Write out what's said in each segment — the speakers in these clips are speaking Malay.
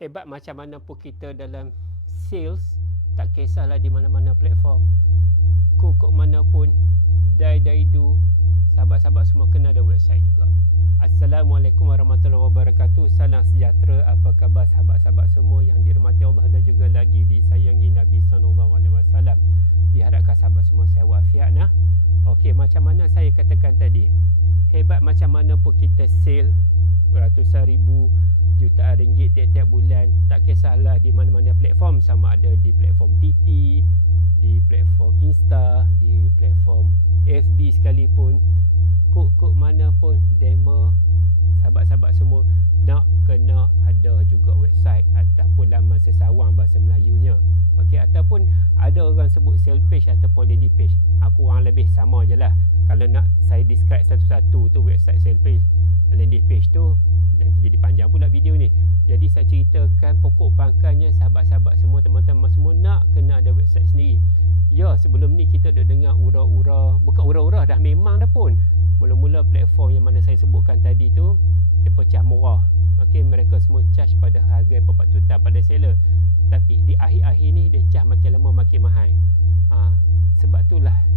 hebat macam mana pun kita dalam sales, tak kisahlah di mana-mana platform, kok mana pun, do, sahabat-sahabat semua kena ada website juga. Assalamualaikum warahmatullahi wabarakatuh. Salam sejahtera. Apa khabar sahabat-sahabat semua yang dirahmati Allah dan juga lagi disayangi Nabi SAW. Diharapkan sahabat semua sehat walafiat. Okey, macam mana saya katakan tadi, hebat macam mana pun kita sale ratusan ribu, jutaan ringgit tiap-tiap bulan, tak kisahlah di mana-mana platform, sama ada di platform TT, di platform Insta, di platform FB sekalipun, kok mana pun demo, sahabat-sahabat semua nak kena ada juga website ataupun laman sesawang bahasa Melayunya. Okey, ataupun ada orang sebut sales page ataupun landing page. Aku kurang lebih sama je lah. Kalau nak saya describe satu-satu tu website, sales page, landing page tu, nanti jadi panjang pula video ni. Jadi saya ceritakan pokok pangkalnya, sahabat-sahabat semua, teman-teman semua nak kena ada website sendiri. Ya, sebelum ni kita dah dengar ura-ura, bukan ura-ura, dah memang dah pun. Mula-mula platform yang mana saya sebutkan tadi tu, dia pecah murah. Okey, mereka semua charge pada harga perpatutan pada seller. Tapi di akhir-akhir ni dia charge makin lama makin mahal. Sebab itulah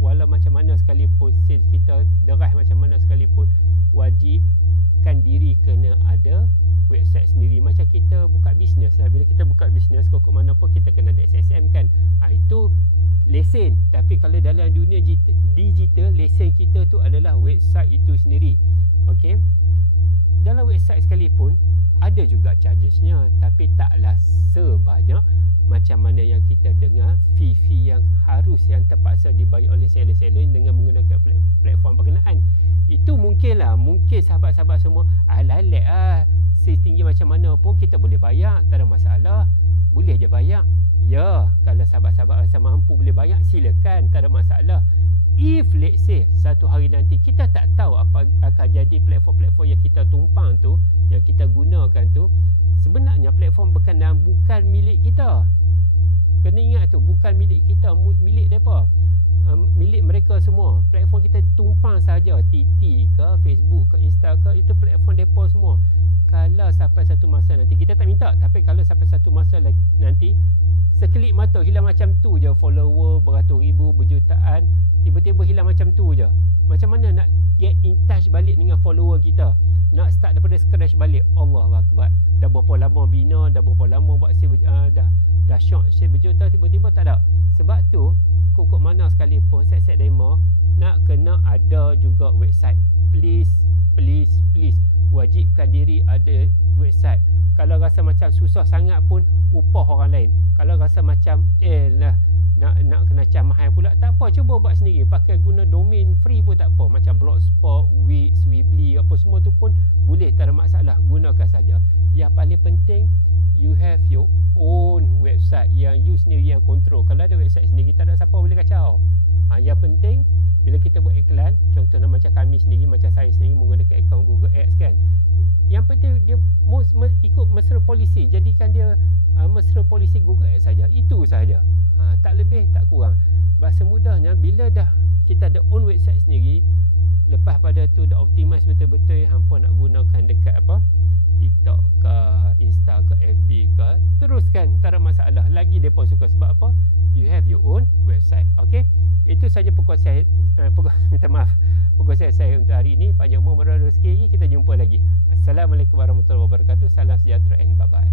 walau macam mana sekalipun sales kita deras macam mana sekalipun, wajibkan diri kena ada website sendiri. Macam kita buka bisnes lah. Bila kita buka bisnes, kok mana pun kita kena ada SSM kan. Itu lesen. Tapi kalau dalam dunia digital, lesen kita tu adalah website itu sendiri. Okey, dalam website sekalipun ada juga chargesnya, tapi taklah sebanyak macam mana yang kita dengar fee yang terpaksa dibayar oleh seller-seller dengan menggunakan platform berkenaan. Itu mungkin sahabat-sahabat semua lalek setinggi macam mana pun kita boleh bayar, tak ada masalah, boleh je bayar. Ya, kalau sahabat-sahabat rasa mampu boleh bayar, silakan, tak ada masalah. If let's say satu hari nanti kita tak tahu apa akan jadi platform-platform yang kita tumpang tu, yang kita gunakan tu, sebenarnya platform berkenaan bukan milik kita. Kena ingat tu, bukan milik kita, milik mereka. Milik mereka semua. Platform kita tumpang saja, TT ke, Facebook ke, Insta ke, itu platform depa semua. Kalau sampai satu masa nanti, kita tak minta, tapi kalau sampai satu masa nanti, sekelip mata hilang macam tu je, follower beratus ribu, berjutaan, tiba-tiba hilang macam tu je. Macam mana nak get in touch balik dengan follower kita? Nak start daripada scratch balik? Allahu Akbar. Dah berapa lama bina, dah berapa lama buat dah short share berjuta, tiba-tiba tak ada. Sebab tu kok mana sekalipun set demo nak kena ada juga website. Please wajibkan diri ada website. Kalau rasa macam susah sangat pun, upah orang lain. Kalau rasa macam nak kena camah pula, tak apa, cuba buat sendiri. Pakai guna domain free pun tak apa. Macam Blogspot, Wix, Weebly, apa semua tu pun boleh, tak ada masalah. Gunakan saja. Yang paling penting, you have your own website yang you sendiri yang control. Kalau ada website sendiri, tak ada siapa boleh kacau. Yang penting, bila kita buat iklan, contohnya macam kami sendiri, macam saya sendiri menggunakan akaun Google Ads kan, yang penting dia ikut mesra polisi. Jadikan dia mesra polisi Google Ads saja. Itu saja. Tak lebih, tak kurang. Bahasa mudahnya, bila dah kita ada own website sendiri, lepas pada tu dah optimize betul-betul, hampa nak gunakan dekat TikTok ke, Insta ke, FB ke, teruskan, tak ada masalah. Lagi mereka suka. Sebab apa? You have your own website. Okey, itu saja perkongsian saya untuk hari ini. Panjang umur, berada rezeki, kita jumpa lagi. Assalamualaikum warahmatullahi wabarakatuh. Salam sejahtera and bye-bye.